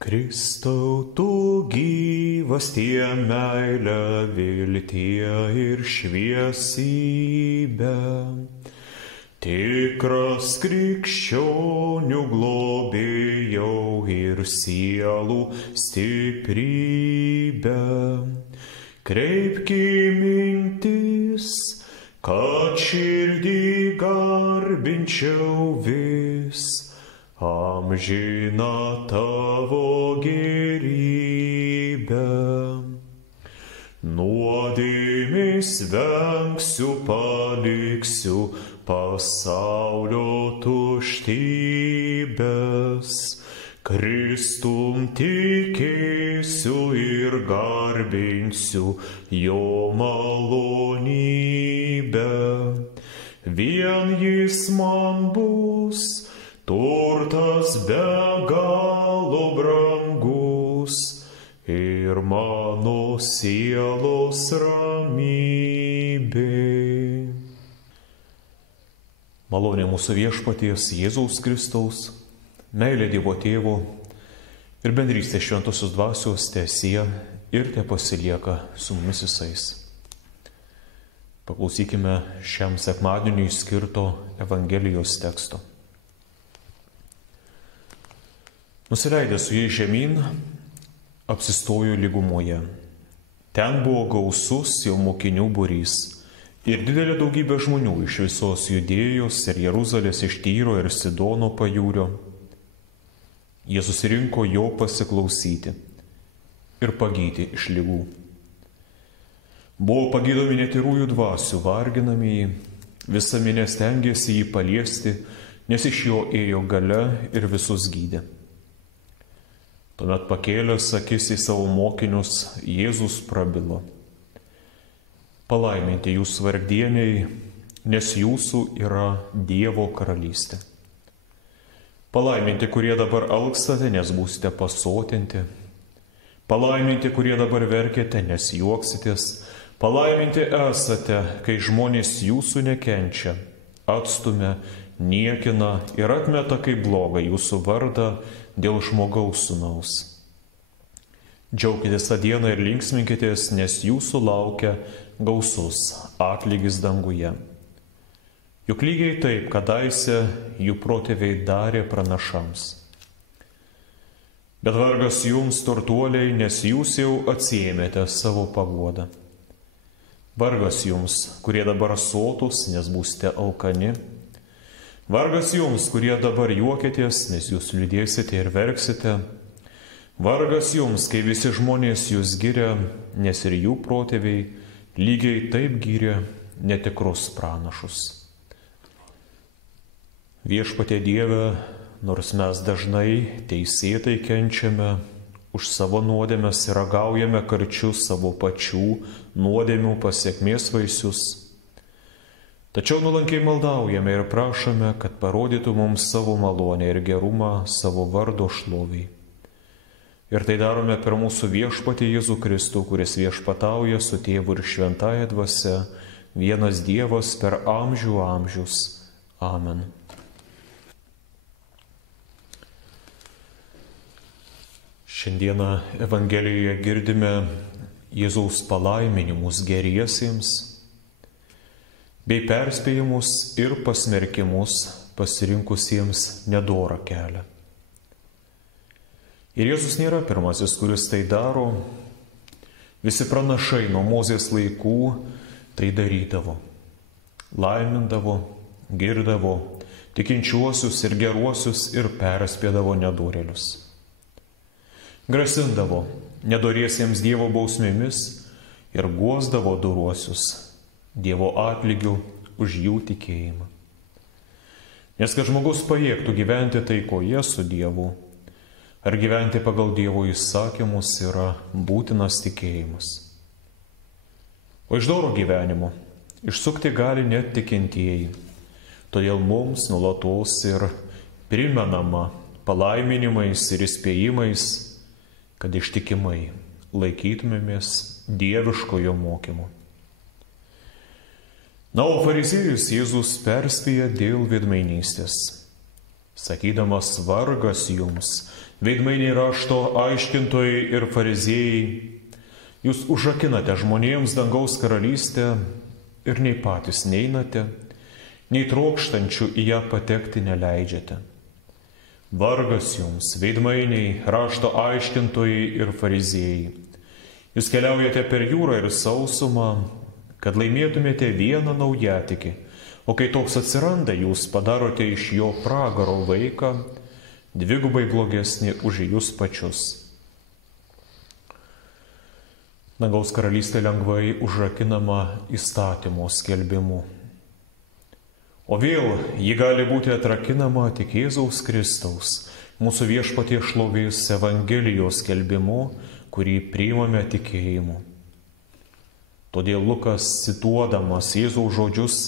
Kristau, tu gyvas tie meilę, viltie ir šviesybę, tikras krikščionių globėjau ir sielų stiprybę. Kreipki mintis, kad širdį garbinčiau vis, amžiną tavo gerybę. Nuodėmės vengsiu, paliksiu pasaulio tuštybės, Kristum tikėsiu ir garbinsiu jo malonybę. Vien jis man bus turtas be galo brangus ir mano sielos ramybė. Malonė mūsų viešpaties Jėzaus Kristaus, meilė Dievo Tėvo ir bendrystė Šventosios Dvasios teesie ir tepasilieka su mumis visais. Paklausykime šiam sekmadieniui skirto Evangelijos teksto. Nusileidęs su jais žemyn, apsistojo lygumoje. Ten buvo gausus jo mokinių būrys ir didelė daugybė žmonių iš visos Judėjos ir Jeruzalės, iš Tyro ir Sidono pajūrio. Jie susirinko jo pasiklausyti ir pagydyti iš ligų. Buvo pagydomi netyrųjų dvasių varginamieji, visa minia stengėsi jį paliesti, nes iš jo ėjo galia ir visus gydė. Tuomet pakėlęs akis į savo mokinius, Jėzus prabilo: Palaiminti jūs vargdieniai, nes jūsų yra Dievo karalystė. Palaiminti, kurie dabar alkstate, nes būsite pasotinti. Palaiminti, kurie dabar verkiate, nes juoksitės. Palaiminti esate, kai žmonės jūsų nekenčia, atstumia, niekina ir atmeta kaip blogą jūsų vardą dėl žmogaus sūnaus. Džiaukitės tą dieną ir linksminkitės, nes jūsų laukia gausus atlygis danguje. Juk lygiai taip, kadaise jų protėviai darė pranašams. Bet vargas jums, turtuoliai, nes jūs jau atsiėmėte savo paguodą. Vargas jums, kurie dabar sotus, nes būsite alkani. Vargas jums, kurie dabar juokėtės, nes jūs liūdėsite ir verksite. Vargas jums, kai visi žmonės jūs giria, nes ir jų protėviai lygiai taip giria netikrus pranašus. Viešpatie Dieve, nors mes dažnai teisėtai kenčiame, už savo nuodėmes ir ragaujame karčiu savo pačių nuodėmių pasekmės vaisius, tačiau nuolankiai maldaujame ir prašome, kad parodytų mums savo malonę ir gerumą savo vardo šloviai. Ir tai darome per mūsų viešpatį Jėzų Kristų, kuris viešpatauja su Tėvu ir Šventąja Dvasia, vienas Dievas per amžių amžius. Amen. Šiandieną Evangelijoje girdime Jėzaus palaiminimus geriesiems bei perspėjimus ir pasmerkimus pasirinkusiems nedorą kelią. Ir Jėzus nėra pirmasis, kuris tai daro. Visi pranašai nuo Mozės laikų tai darydavo. Laimindavo, girdavo tikinčiuosius ir geruosius ir perspėdavo nedorėlius. Grasindavo nedoriesiems Dievo bausmėmis ir guosdavo doruosius Dievo atlygiu už jų tikėjimą. Nes kad žmogus pajėgtų gyventi taikoje su Dievu ar gyventi pagal Dievo įsakymus yra būtinas tikėjimas. O iš doro gyvenimo išsukti gali net tikintieji, todėl mums nuolatos ir primenama palaiminimais ir įspėjimais, kad ištikimai laikytumėmės dieviškojo mokymo. Na, o fariziejus Jėzus perspėja dėl veidmainystės. sakydamas vargas jums, veidmainiai rašto aiškintojai ir fariziejai, jūs užrakinate žmonėms dangaus karalystę ir nei patys neinate, nei trokštančių į ją patekti neleidžiate. Vargas jums, veidmainiai, rašto aiškintojai ir fariziejai. Jūs keliaujate per jūrą ir sausumą, kad laimėtumėte vieną naujatikį, o kai toks atsiranda, jūs padarote iš jo pragaro vaiką, dvigubai blogesnį už jūs pačius. Dangaus karalystė lengvai užrakinama įstatymo skelbimu. O vėl ji gali būti atrakinama tik Jėzaus Kristaus, mūsų Viešpaties šlovės Evangelijos skelbimu, kurį priimame tikėjimu. Todėl Lukas, cituodamas Jėzaus žodžius,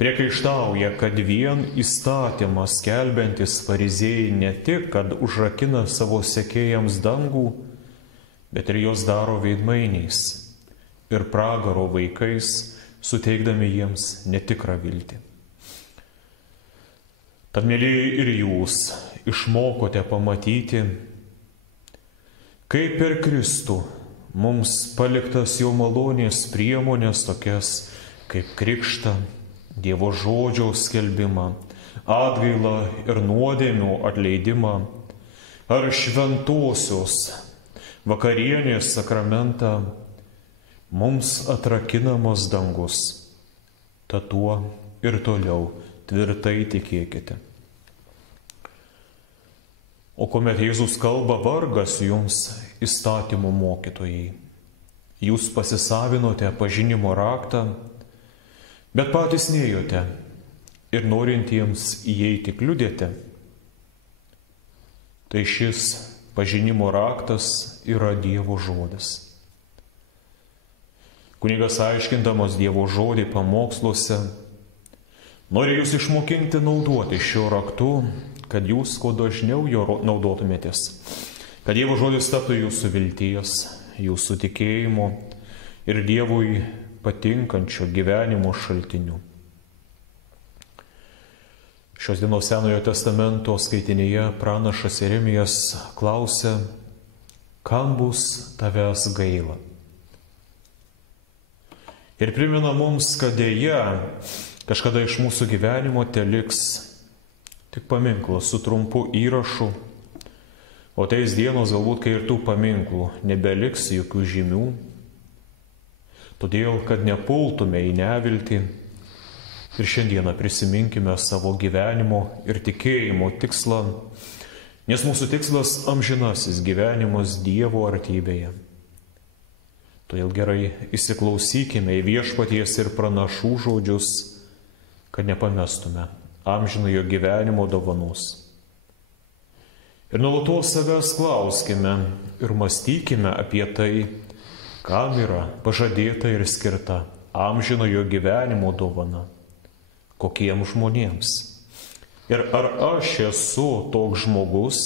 priekaištauja, kad vien įstatymą skelbiantis fariziejai ne tik, kad užrakina savo sekėjams dangų, bet ir jos daro veidmainiais ir pragaro vaikais, suteikdami jiems netikrą viltį. Tad, mėlyjei, ir jūs išmokote pamatyti, kaip per Kristų mums paliktas jo malonės priemonės tokias kaip krikštą, Dievo žodžio skelbimą, atgailą ir nuodėmių atleidimą, ar šventosios vakarienės sakramentą, mums atrakinamas dangus. Tad tuo ir toliau tvirtai tikėkite. O kuomet Jėzus kalba vargas jums, įstatymų mokytojai, jūs pasisavinote pažinimo raktą, bet patys nėjote ir norintiems įeiti kliudėte, tai šis pažinimo raktas yra Dievo žodis. Kunigas, aiškindamas Dievo žodį pamoksluose, nori jūs išmokinti naudoti šiuo raktu, kad jūs kuo dažniau jo naudotumėtės, kad Dievo žodis taptų jūsų vilties, jūsų tikėjimo ir Dievui patinkančio gyvenimo šaltiniu. Šios dienos Senojo testamento skaitinyje pranašas Jeremijas klausia, kam bus tavęs gaila? Ir primena mums, kad dėja kažkada iš mūsų gyvenimo teliks tik paminklas su trumpu įrašu, o teis dienos galbūt, kai ir tų paminklų nebeliks jokių žymių, todėl, kad nepultume į neviltį ir šiandieną prisiminkime savo gyvenimo ir tikėjimo tikslą, nes mūsų tikslas amžinasis gyvenimas Dievo artybėje. Todėl gerai įsiklausykime į Viešpaties ir pranašų žodžius, kad nepamestume amžinojo gyvenimo dovanos. Ir nuolatos savęs klauskime ir mąstykime apie tai, kam yra pažadėta ir skirta amžinojo gyvenimo dovana, kokiems žmonėms. Ir ar aš esu toks žmogus,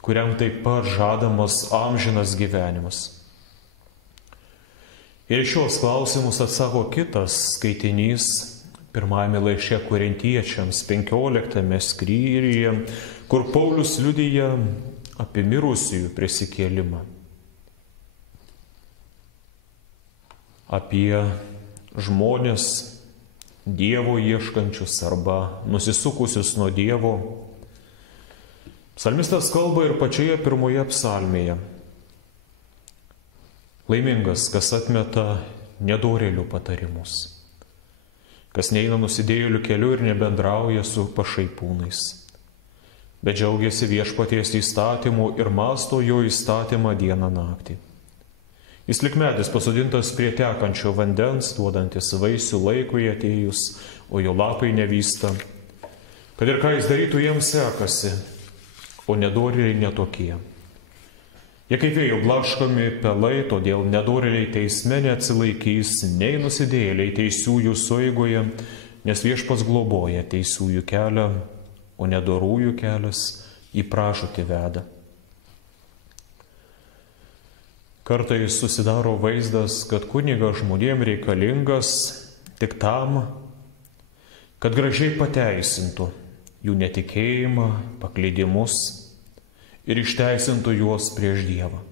kuriam taip pat žadamas amžinas gyvenimas? Ir šios klausimus atsako kitas skaitinys pirmajame laiške Korintiečiams 15 skyriuje, kur Paulius liudija apie mirusiųjų prisikėlimą, apie žmonės Dievo ieškančius arba nusisukusius nuo Dievo. Psalmistas kalba ir pačioje pirmoje psalmėje. Laimingas, kas atmeta nedorėlių patarimus, kas neina nusidėjėlių keliu ir nebendrauja su pašaipūnais, bet džiaugiasi Viešpaties įstatymu ir mąsto jo įstatymą dieną naktį. Jis lyg medis pasodintas prie tekančio vandens, duodantis vaisių laikui atėjus, o jo lapai nevysta. Kad ir ką jis darytų, jiems sekasi, o nedorėliai netokie. Jie kaip vėjo blaškomi pelai, todėl nedorėliai teisme neatsilaikys, nei nusidėjėliai teisiųjų sueigoje, nes Viešpats globoja teisiųjų kelią, o nedorųjų kelias į pražūtį veda. Kartais susidaro vaizdas, kad kunigas žmonėms reikalingas tik tam, kad gražiai pateisintų jų netikėjimą, paklydimus ir išteisintų juos prieš Dievą.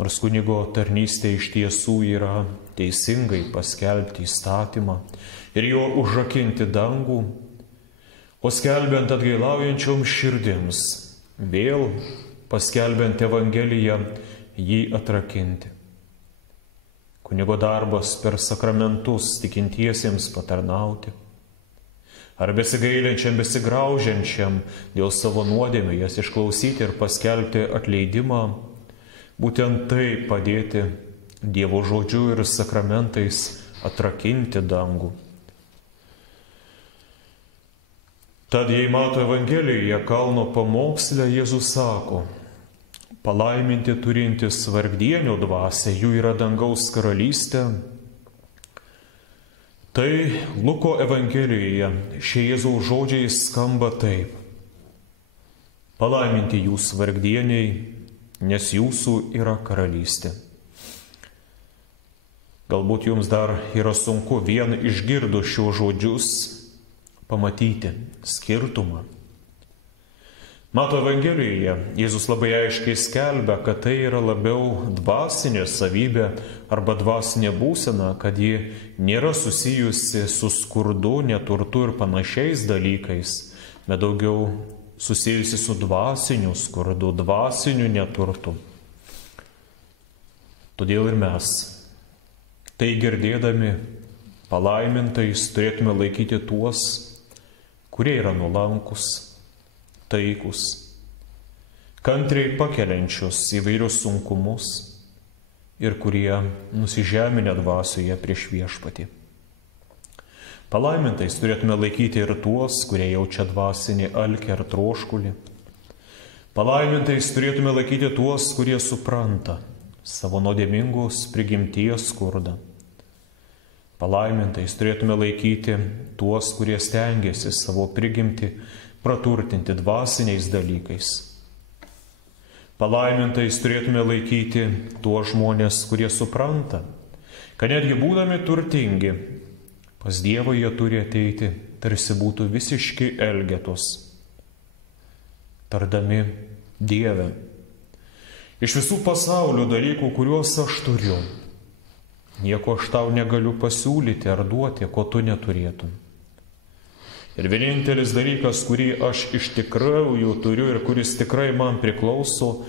Nors kunigo tarnystė iš tiesų yra teisingai paskelbti įstatymą ir jo užrakinti dangų, o skelbiant atgailaujančioms širdims, vėl paskelbiant Evangeliją, jį atrakinti. Kunigo darbas per sakramentus tikintiesiems patarnauti, ar besigailinčiam, besigraužiančiam dėl savo nuodėmių jas išklausyti ir paskelbti atleidimą, būtent tai padėti Dievo žodžiu ir sakramentais atrakinti dangų. Tad jei mato Evangelijoje kalno pamoksle, Jėzus sako: palaiminti turintys vargdienio dvasią, jų yra dangaus karalystė. Tai Luko Evangelijoje šie Jėzaus žodžiai skamba taip: palaiminti jūs vargdieniai, nes jūsų yra karalystė. Galbūt jums dar yra sunku vien išgirdus šios žodžius pamatyti skirtumą. Mato Evangelijoje Jėzus labai aiškiai skelbia, kad tai yra labiau dvasinė savybė arba dvasinė būsena, kad ji nėra susijusi su skurdu, neturtu ir panašiais dalykais, bet daugiau susijusi su dvasiniu skurdu, dvasiniu neturtu. Todėl ir mes, tai girdėdami, palaimintais turėtume laikyti tuos, kurie yra nuolankus, taikus, kantriai pakeliančius įvairius sunkumus ir kurie nusižeminę dvasioje prieš viešpatį. Palaimintais turėtume laikyti ir tuos, kurie jaučia dvasinį alkį ar troškulį. Palaimintais turėtume laikyti tuos, kurie supranta savo nuodėmingos prigimties skurdą. Palaimintais turėtume laikyti tuos, kurie stengiasi savo prigimtį praturtinti dvasiniais dalykais. Palaimintais turėtume laikyti tuos žmonės, kurie supranta, kad netgi būdami turtingi, pas Dievą jie turi ateiti, tarsi būtų visiški elgetos, tardami: Dieve, iš visų pasaulio dalykų, kuriuos aš turiu, nieko aš tau negaliu pasiūlyti ar duoti, ko tu neturėtum. Ir vienintelis dalykas, kurį aš iš tikrųjų turiu ir kuris tikrai man priklauso,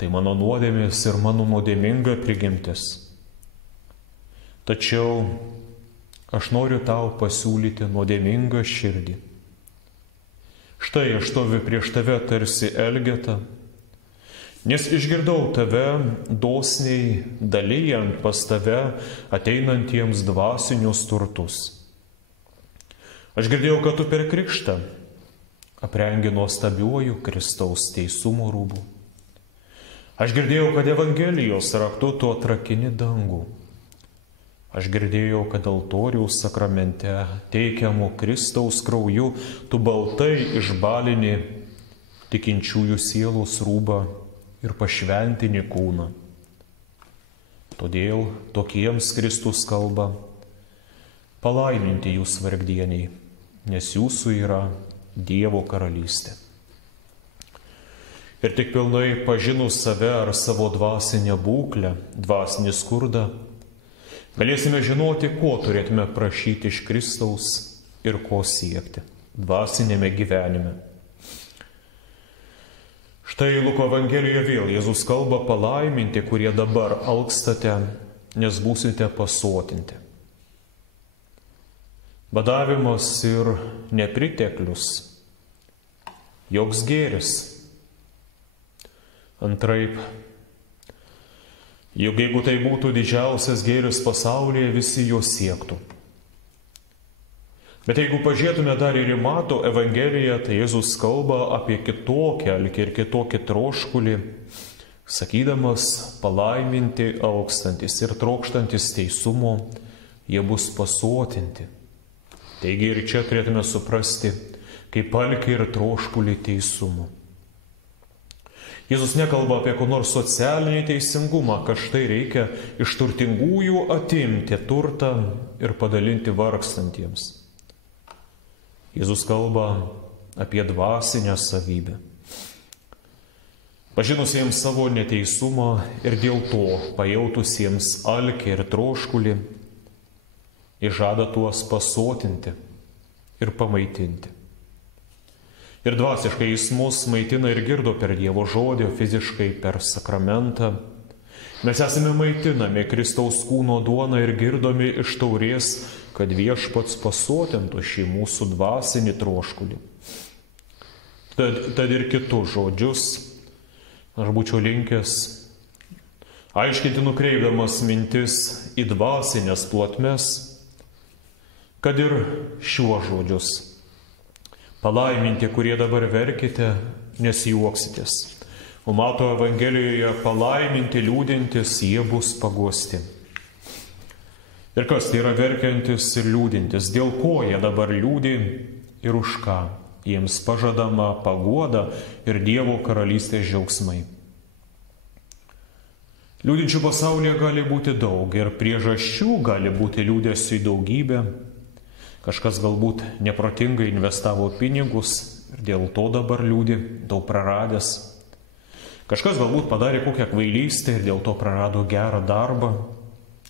tai mano nuodėmės ir mano nuodėminga prigimtis. Tačiau aš noriu tau pasiūlyti nuodėmingą širdį. Štai aš stoviu prieš tave tarsi elgeta, nes išgirdau tave dosniai dalijant pas tave ateinantiems dvasinius turtus. Aš girdėjau, kad tu per krikštą aprengi nuostabiuoju Kristaus teisumo rūbu. Aš girdėjau, kad Evangelijos raktu tu atrakini dangų. Aš girdėjau, kad altoriaus sakramente teikiamų Kristaus krauju tu baltai išbalini tikinčiųjų sielos rūbą ir pašventini kūną. Todėl tokiems Kristus kalba: palaiminti jūs vargdieniai, nes jūsų yra Dievo karalystė. Ir tik pilnai pažinus save ar savo dvasinę būklę, dvasinį skurdą, galėsime žinoti, ko turėtume prašyti iš Kristaus ir ko siekti dvasinėme gyvenime. Štai Luko Evangelijoje vėl Jėzus kalba: palaiminti, kurie dabar alkstate, nes būsite pasotinti. Badavimas ir nepriteklius joks gėris. Antraip, juk jeigu tai būtų didžiausias gėris pasaulyje, visi jo siektų. Bet jeigu pažiūrėtume dar ir į Mato Evangeliją, tai Jėzus kalba apie kitokį alkį ir kitokį troškulį, sakydamas: palaiminti alkstantis ir trokštantis teisumo, jie bus pasotinti. Taigi ir čia turėtume suprasti, kaip alkį ir troškulį teisumo. Jėzus nekalba apie ko nors socialinį teisingumą, kad štai reikia iš turtingųjų atimti turtą ir padalinti vargstantiems. Jėzus kalba apie dvasinę savybę. Pažinusiems savo neteisumą ir dėl to pajautusiems alkį ir troškulį, jis žada tuos pasotinti ir pamaitinti. Ir dvasiškai jis mus maitina ir girdo per Dievo žodį, o fiziškai per sakramentą. Mes esame maitinami Kristaus kūno duona ir girdomi iš taurės, kad Viešpats pasotintų šį mūsų dvasinį troškulį. Tad ir kitus žodžius aš būčiau linkęs aiškinti nukreipdamas mintis į dvasinės plotmes, kad ir šiuos žodžius palaiminti, kurie dabar verkite, nes juoksitės. O Mato Evangelijoje palaiminti, liūdintis, jie bus paguosti. Ir kas tai yra verkiantis ir liūdintis? Dėl ko jie dabar liūdi ir už ką? Jiems pažadama paguoda ir Dievo karalystės džiaugsmai. Liūdinčių pasaulyje gali būti daug ir priežasčių gali būti liūdesiui daugybė. Kažkas galbūt neprotingai investavo pinigus ir dėl to dabar liūdi, daug praradęs. Kažkas galbūt padarė kokią kvailystę ir dėl to prarado gerą darbą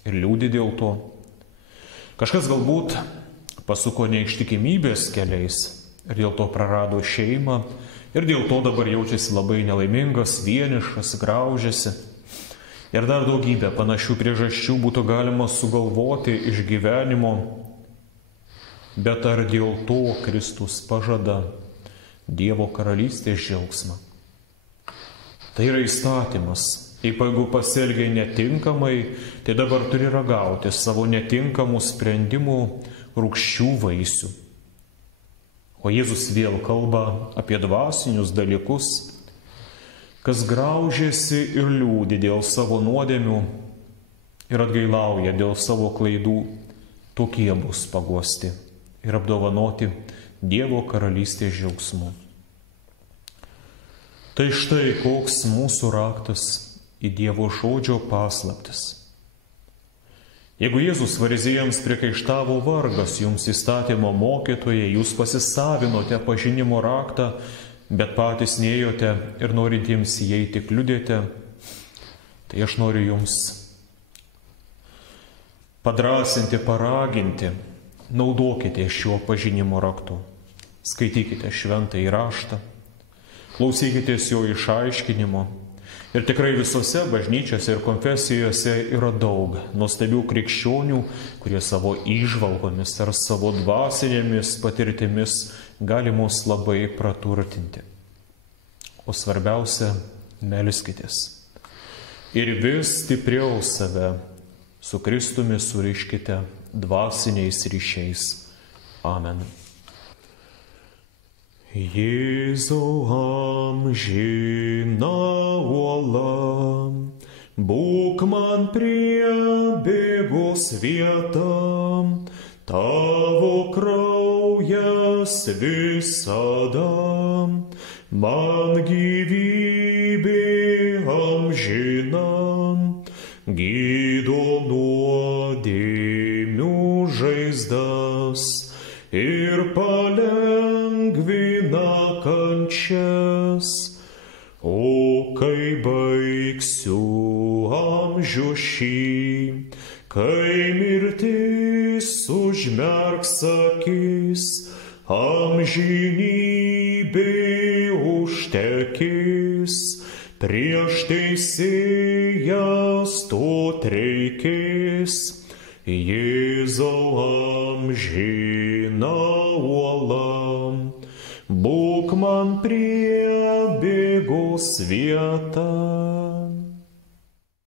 ir liūdi dėl to. Kažkas galbūt pasuko neištikimybės keliais ir dėl to prarado šeimą ir dėl to dabar jaučiasi labai nelaimingas, vienišas, graužiasi. Ir dar daugybę panašių priežasčių būtų galima sugalvoti iš gyvenimo, bet ar dėl to Kristus pažada Dievo karalystės džiaugsmą? Tai yra įstatymas. Jeigu pasielgiai netinkamai, tai dabar turi ragauti savo netinkamų sprendimų rūgščių vaisių. O Jėzus vėl kalba apie dvasinius dalykus, kas graužiasi ir liūdi dėl savo nuodėmių ir atgailauja dėl savo klaidų, tokie bus paguosti ir apdovanoti Dievo karalystės džiaugsmu. Tai štai koks mūsų raktas į Dievo žodžio paslaptis. Jeigu Jėzus fariziejams priekaištavo vargas jums įstatymo mokytojai, jūs pasisavinote pažinimo raktą, bet patys nėjote ir norintiems įeiti kliudėte, tai aš noriu jums padrasinti, paraginti, naudokite šiuo pažinimo raktu. Skaitykite šventąjį raštą, klausykitės jo išaiškinimo. Ir tikrai visose bažnyčiose ir konfesijose yra daug nuostabių krikščionių, kurie savo įžvalgomis ar savo dvasinėmis patirtimis gali mus labai praturtinti. O svarbiausia, melskitės. Ir vis stipriau save su Kristumi suriškite dvasiniais ryšiais. Amen. Jėzau amžina uola, būk man priebėgos vieta, tavo kraujas visada, man gyvybė amžina, gydo nuodėmių žaizdas ir palengvina kančias. O kai baigsiu amžių šį, kai mirtis užmerks akis, amžinybė užtekės, prieš teisėją stot reikės. Jėzau amžina uola, būk man priebėgos vieta.